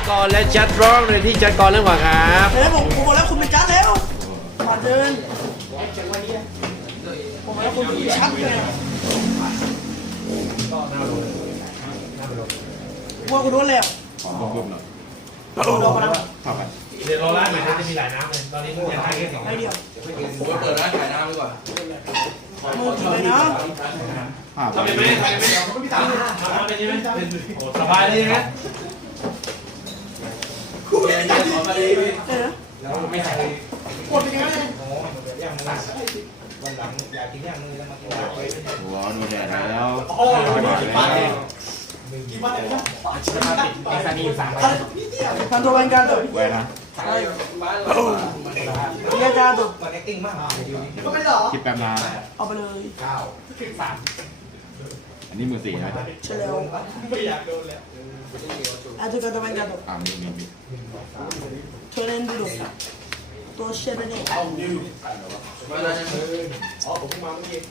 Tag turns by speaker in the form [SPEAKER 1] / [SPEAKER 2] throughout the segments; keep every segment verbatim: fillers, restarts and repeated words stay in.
[SPEAKER 1] ก่อนและจัดร้องเลยที่จัดก่อนเรื่องว่าครับ
[SPEAKER 2] เฮ้ยผมผมบอกแล้วคุณเป็นจัดแล้วมาเดินผมบอกแล้วคุณเป็นชัดเลยว่าคุณโดนแล้ว
[SPEAKER 3] ขอเพิ่มหน่อย
[SPEAKER 2] โดนมาแล้ว
[SPEAKER 3] เท่ากัน
[SPEAKER 1] เดี๋ยวรอร้านเหมือนจะมีหลายน้ำเลยตอนนี้มึงยังให้แค่สอง
[SPEAKER 2] ไอเดียว
[SPEAKER 4] ผมไปเปิดร้านขายน้ำไว้ก่อน
[SPEAKER 2] มือถือเลยนะ
[SPEAKER 3] ห้า
[SPEAKER 1] ทำเป็นไหมทำเป็นไหมไม่มีตังค์ทำเป็นใช่ไหมสบายเลยใช่ไหม
[SPEAKER 4] เย็นๆขอมาดีพี่
[SPEAKER 2] เดี๋ยวนะ
[SPEAKER 1] แล้วไม่ใส่
[SPEAKER 2] กดเป็นยังไงเลย
[SPEAKER 1] ย่างมึงวันหลังอยากกินย่างมึงแล้วมากินย่าง
[SPEAKER 3] หัวโดนแดดแล้ว
[SPEAKER 1] โอ้ย
[SPEAKER 3] มา
[SPEAKER 1] กิน
[SPEAKER 3] แล้
[SPEAKER 1] ปลาว เลย
[SPEAKER 4] กินมาเลยนะ
[SPEAKER 1] มีซาดีสามใบ
[SPEAKER 2] พันตัวเป็นการตัว
[SPEAKER 3] แหวนนะ
[SPEAKER 4] บ้านเรา
[SPEAKER 2] เรียกการตัว
[SPEAKER 1] ตอนนี้ติ้งมาก
[SPEAKER 2] ก็ไม่หรอ
[SPEAKER 3] คิดแป๊บนะ
[SPEAKER 2] เอาไปเลย
[SPEAKER 1] เก้าสาม
[SPEAKER 3] อันนี้มือสี่นะ
[SPEAKER 2] เฉลียว
[SPEAKER 1] ไม่อยากโดนแล้ว
[SPEAKER 2] อาจจะการตัวเป็นการตัว
[SPEAKER 3] อ่ามีมีมี
[SPEAKER 2] เธอเล่นดูตัวเชฟเนี่ย
[SPEAKER 4] เอาดิวมาแล้วนะ
[SPEAKER 1] อ๋อผมเพิ่งมาเมื่อกี้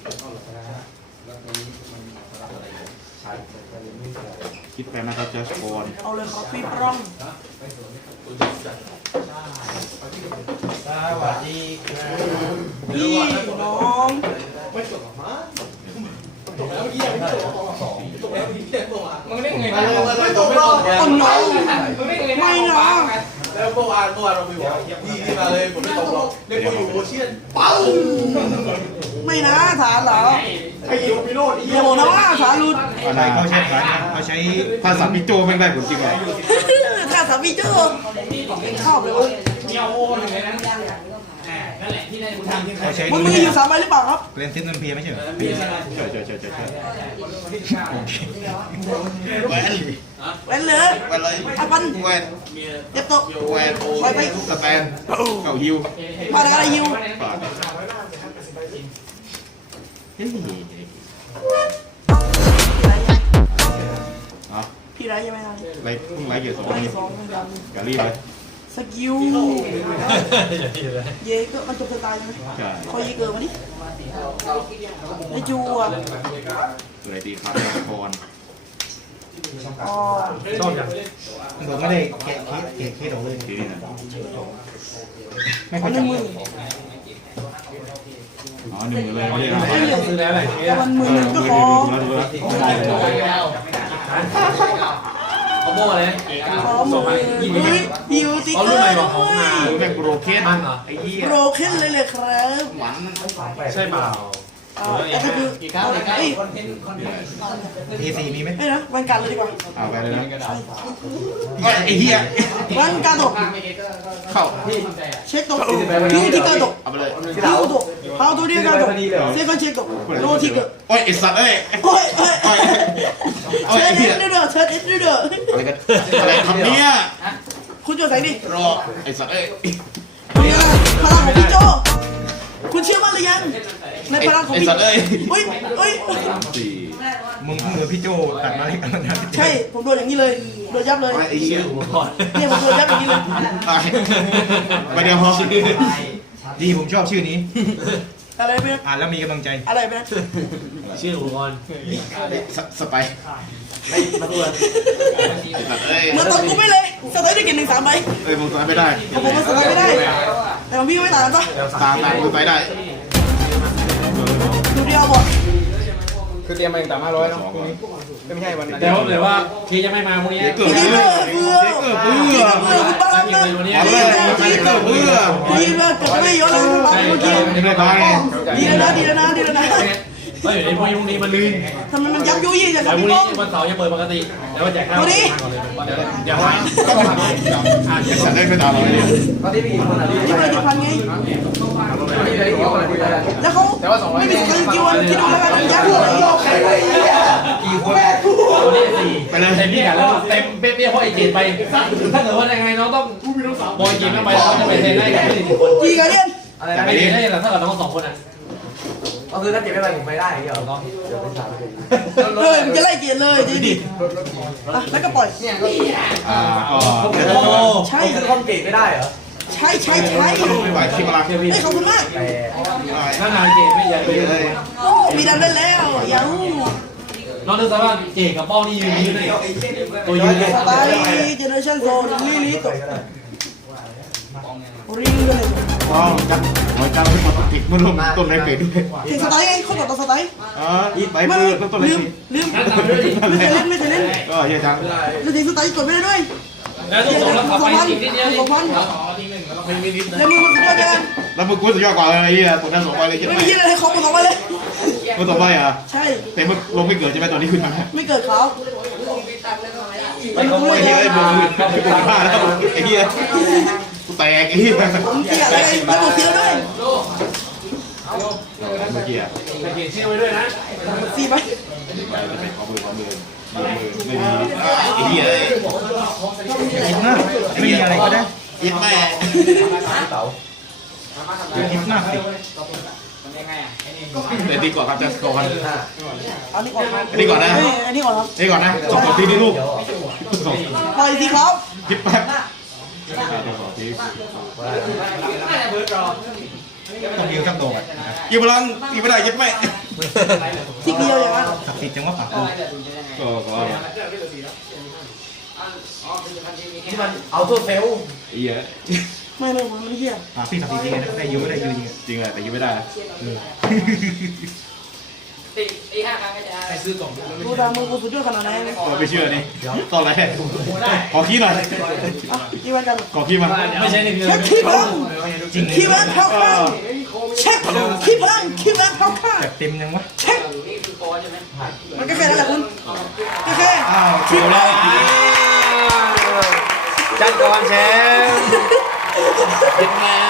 [SPEAKER 3] คิดแป๊บนะครับเจ้าสปอน
[SPEAKER 2] เอาเลยครับพี่ปร้อง
[SPEAKER 1] สวัสดี
[SPEAKER 2] พี่น้อง
[SPEAKER 4] ไม่จบหรอมาจบแล้วเยี่ยมไม่จบหรอสองจบแล้วเยี่ยมตัวอ่ะ
[SPEAKER 1] มึงเล่นไง
[SPEAKER 4] ไม่จบหรอก
[SPEAKER 2] อ๋อน้อง
[SPEAKER 1] มึงเล่นไง
[SPEAKER 2] ไม่นะ
[SPEAKER 4] แล้วเมื่อวานเมื่อวานเราไปบอกพี่ที่มาเลยผมไม่ตกหรอกเดี๋ยวไปอยู่โอเชียนปัง
[SPEAKER 2] ไม่นะฐานเหรอ
[SPEAKER 4] ไอ้ยูมิโน่
[SPEAKER 2] อย่าบอกนะว่าฐานรุด
[SPEAKER 3] อะไรเขาใช้เขาใช้ภาษาพิโจแม่งได้ผลจริงเหรอ
[SPEAKER 2] ถ้าสามีเจ้าชอบเลยเว้ย
[SPEAKER 1] เมียวโอ้ยเลยนะนั่นแหละที่ได้คุณทำที่
[SPEAKER 3] เขาใช้
[SPEAKER 2] มันมีอยู่สามใบหรือเปล่าครับ
[SPEAKER 3] เล่นทิปนันเพียไม่ใช่เหรอใช่ใช่ใช่ใช่ใช่แหวน
[SPEAKER 2] เว้นเลย
[SPEAKER 3] แหวนอะไร
[SPEAKER 2] อาปัน
[SPEAKER 3] แหวน
[SPEAKER 2] เจ็บตก
[SPEAKER 3] แหวนไปไปสแตนเก่าฮิว
[SPEAKER 2] มาอะไรกันยิว
[SPEAKER 3] ปาดเฮ้ยอ๋อ
[SPEAKER 2] พี่ไรยังไม่ทัน
[SPEAKER 3] ไรเพิ่งไรเกียร์สอง
[SPEAKER 2] ไร
[SPEAKER 3] นี่
[SPEAKER 2] สองเหมือนกัน
[SPEAKER 3] อย่ารีบเลย
[SPEAKER 2] สกิลเยก็มันจบสไตล์ใช่ไหม
[SPEAKER 3] ใช่
[SPEAKER 2] คอยเยเกิดมาดิไอจูอ่ะ
[SPEAKER 3] เลยตีครับคอน
[SPEAKER 2] อ๋อ
[SPEAKER 1] ชอบอย่าง
[SPEAKER 5] ผมไม่ได้แกะเคสแกะเคสออกเลย
[SPEAKER 3] ทีนี้นะ
[SPEAKER 5] ไม่
[SPEAKER 2] มั
[SPEAKER 5] เข้าน ใจ
[SPEAKER 2] หนึ่งหมื่น
[SPEAKER 3] อ๋อหนึ่งเลยไม่ได้
[SPEAKER 1] ต้องซื้อแล้วอะไร
[SPEAKER 2] แต่มันหมื่นหนึ่งก็พอ
[SPEAKER 3] ดูแล้วดูแล้ว
[SPEAKER 1] เขาโม่เลย
[SPEAKER 2] พอหมื่นเฮ้ยฮิวติ๊กเกอร์ด้วย
[SPEAKER 3] ดูแม่งโปรเคน
[SPEAKER 1] มันเหรอ
[SPEAKER 3] ไอ้เหี้ย
[SPEAKER 2] โปรเคนเลยเลยครับ
[SPEAKER 3] หวาน
[SPEAKER 1] ใช่เปล่า
[SPEAKER 2] อ่าแต่ก็คือเอ้ย
[SPEAKER 5] เอซีมีไหม
[SPEAKER 2] เอ้ยนะวันการเลยดีกว่า
[SPEAKER 3] เอาไปเลยนะไอ้เหี้ย
[SPEAKER 2] วันการตก
[SPEAKER 3] เข้า
[SPEAKER 2] เช็คตกฮิวติ๊กเกอร์ตก
[SPEAKER 3] เอาไปเลย
[SPEAKER 2] ฮิวตกเท้าตัวเดียวกันตกเซคันเช็คตกโลทิกเกอร์
[SPEAKER 3] โอ้ยไอ้สัตว์เอ้ย
[SPEAKER 2] โอ้ยเอ้ย
[SPEAKER 3] โอ้ยโอ้ย
[SPEAKER 2] เชิ
[SPEAKER 3] ไอ้
[SPEAKER 2] ญเอ
[SPEAKER 3] เหี้ย
[SPEAKER 2] สด้วยเด้อเชิญเอสด้วยเด้อ
[SPEAKER 3] อะไรกันอะไรคำเนี้ย
[SPEAKER 2] คุณโจใส่ดิ
[SPEAKER 3] รอไอ้สัตว์เอ้ย
[SPEAKER 2] เนี่ยพลังของพี่โจคุณเชื่อมั่นหรือยังในพลังของ
[SPEAKER 3] ไอ้
[SPEAKER 2] พี่
[SPEAKER 3] สัตว์เอ้ย
[SPEAKER 2] เฮ้ยเฮ้ย
[SPEAKER 3] สี่
[SPEAKER 5] มึงมือพี่โจตัดมาให้กันนะ
[SPEAKER 2] ใช่ผมโดนอย่างนี้เลยโดนยับเลย
[SPEAKER 3] ไอ้เหี้ย
[SPEAKER 2] เนี่ยผมโดนยับอย่างนี้เลย
[SPEAKER 3] ไปเดียวพอ
[SPEAKER 5] ดีผมชอบชื่อนี้
[SPEAKER 2] อะไรไปนะ
[SPEAKER 5] อ่านแล้วมีกำลังใจ
[SPEAKER 2] อะไรไปนะ
[SPEAKER 1] ชื่ออุปกรณ์
[SPEAKER 3] สไปมาตัวไอ้สัตว์เอ้ย
[SPEAKER 2] เหมือนตอนกูไม่เลยสไตล์ได้เก่งหนึ่งสามใบ
[SPEAKER 3] เอ้ยมึงสไปไม่ได้
[SPEAKER 2] ของผมมันสไตล์ไม่ได้ แต่ของพี่ก็ไม่ต่างกันปะ
[SPEAKER 3] ตามตามมึงไปได้
[SPEAKER 2] ดูเดียวบอด
[SPEAKER 5] คือเตรียมมาอย่างต่ำห้าร้อยเนาะพรุ่งนี้ไม่ใช่วันนั้น
[SPEAKER 1] แต่ว่าแต่ว่าพี่จะไม่มาพรุ่งนี้
[SPEAKER 3] เกิด
[SPEAKER 2] พี่
[SPEAKER 3] เบื่
[SPEAKER 2] เบื่
[SPEAKER 3] อ
[SPEAKER 2] อเบื่อ
[SPEAKER 3] เบื่อ
[SPEAKER 2] เบื่อคุณบ้าแล้ว
[SPEAKER 1] วันนี้
[SPEAKER 3] เอาเลยเกิดเบื่อ
[SPEAKER 2] พี่เบื่อเกิดไม่เยอะเลยบ้าเมื่อกี้
[SPEAKER 3] ไม่ได้ไป
[SPEAKER 2] ดีแล้วนะดีแล้วนะดีแล้วนะ
[SPEAKER 1] ก็อยู่ในพรุ่งนี้มันลืม
[SPEAKER 2] ทำไมมันยับยุยี่จังค
[SPEAKER 1] แต่
[SPEAKER 2] รับ
[SPEAKER 1] พรุ่ง
[SPEAKER 2] พี่
[SPEAKER 1] นี้
[SPEAKER 2] ป้อง
[SPEAKER 1] วันเสาร์จะเปิดปกติแต่ว่าแจกข้าวก่อนเลยเดี๋ยวให้
[SPEAKER 3] ไอ้สัตว์เอ้ยไม่ตามเราเลย
[SPEAKER 2] ที่มันจะพันไงแล้วเขาไม่มีสกิลคิวคิดดูแล้วกันมันยับเลย
[SPEAKER 5] กี่คน
[SPEAKER 1] ตัวนี้สี่ไปเลยเต็มที่กันแล้วเต็มเป๊ะๆเพราะไอ้เจดไปถ้าเกิดว่ายังไงน้องต้องบอยเจดไม่ไปแล้วจะไปเทนได้กันสี่คน
[SPEAKER 2] จีกันเล่น
[SPEAKER 1] แต่ไม่ได้หรอกถ้าเกิดน้องสองคนอ่ะ
[SPEAKER 6] ก็คือถ้าเก็บไม่ไปผมไม่ได้อย่างเงี้ยเหรอ
[SPEAKER 2] เฮ้ยมันจะไล่เกียร์เลยดีดิแล้วก็ปล่อย
[SPEAKER 3] อ่าก็เดี๋ยว
[SPEAKER 1] โอ้
[SPEAKER 2] ใช่
[SPEAKER 6] คือคอมเกตไม่ได้เหรอ
[SPEAKER 2] ใช่ใช่ใช่
[SPEAKER 3] ไม่ไหวคิดมาละ
[SPEAKER 2] เฮ้ยขอบคุณมาก
[SPEAKER 6] แต่
[SPEAKER 1] ถ้านายเจดไม่ใหญ่ไปเลย
[SPEAKER 2] โอ้มีดำเล่นแล้วยาฮู
[SPEAKER 1] น้องนึกซะว่าเจกับป้องนี่ยืนยืนเลยตัวยืนเลย
[SPEAKER 2] สไตล์เจเนอเรชั่นโซนลิลิโตริงเลย
[SPEAKER 3] ว้าวจับหัวจับให้มาติดมันลงต้นไรเกิดด้วย
[SPEAKER 2] เห็นสไตล์ไงเขาต่อต่อสไตล์
[SPEAKER 3] อ๋อใบมือต้นไร
[SPEAKER 2] ลืมลืมไม่เคยเล่นไม่เคยเล่น
[SPEAKER 3] ก็เยอะจัง
[SPEAKER 2] แล้วถึงสไตล์กดไม่ได้ด้วย
[SPEAKER 1] แล้วส่งส่งแล้วขับไปอีกนิดเดียว
[SPEAKER 2] สองพัน
[SPEAKER 1] ไม่ไม่นิดนะ
[SPEAKER 2] แล้วมือมันด้วยกัน
[SPEAKER 3] แล้วมึงกูสุดยอดกว่าอะไรนี่แหละตัวนั้นสองใบเลยใช่ไหม
[SPEAKER 2] ไม่มีอะไรให้เขามาสองพันเลย
[SPEAKER 3] มันสองใบอ่ะ
[SPEAKER 2] ใช่
[SPEAKER 3] แต่มันลงไม่เกิดใช่ไหมตอนนี้ขึ้นมา
[SPEAKER 2] ไม่เกิดเขา
[SPEAKER 3] ไอ้เหี้ยไอ้มือกูบ้าแล้วไอ้เหี้ยกูแตกไอ้เหี้ย
[SPEAKER 2] ผมเสียอะไรแล้วผมเสียด้วย
[SPEAKER 3] เมื่อกี้อ่ะ
[SPEAKER 1] แต่เขียนชื่อไว้ด้วยนะ
[SPEAKER 2] สี่ใบ
[SPEAKER 3] ขอมือขอมือไม่มีไอ้เหี้ยคิดมากไม่มีอะไรก็ได้คิดแม่คิดมากสิแต่ดีกว่าครับจะก่อน
[SPEAKER 2] อันนี้ก่อนครับ
[SPEAKER 3] อันนี้ก่อนนะ
[SPEAKER 2] อันนี้ก่อนครับ
[SPEAKER 3] นี่ก่อนนะสองสองทีนี่ลูกสอง
[SPEAKER 2] ปล่อยสิครับ
[SPEAKER 3] คิดแป๊บสองทีต้องยิงสักตัวยิงพลังยิงไม่ได้ยิงไม่
[SPEAKER 2] ทิกเดียวอย่างนั้น
[SPEAKER 3] ศักดิ์สิทธิ์จังว่าปากก็ก็
[SPEAKER 6] ที่มันเอาตัวเซลล์
[SPEAKER 3] เหี้ย
[SPEAKER 2] ไม่ไม่ผมไม่เหี้ย
[SPEAKER 3] อ่ะพี่ศักดิ์สิทธิ์จริงไงได้ยิงไม่ได้ยิงจริงจริงแหละแต่ยิงไม่ได้
[SPEAKER 1] ใครซื้อกล่อง
[SPEAKER 2] ดูตามมือกูสุดยอดขนาดไหนเนี่ย
[SPEAKER 3] เราไปเชื่อนี่ตอนไรขอขี้หน่อย
[SPEAKER 2] อ่ะกี่วันกัน
[SPEAKER 3] ขอขี้มา
[SPEAKER 1] ไม่ใช่ในเงิน
[SPEAKER 2] เช็คขี้พลังขี้พลังเข้าข้างเช็คขี้พลังขี้พลังเข้าข้าง
[SPEAKER 3] เต็มยังวะ
[SPEAKER 2] เช็คมันก็แค่นั้นแหละคุณก็แค่
[SPEAKER 3] อ้าวเชียวแล้ว
[SPEAKER 5] จัดก่อนแชมป์
[SPEAKER 1] เป็นไง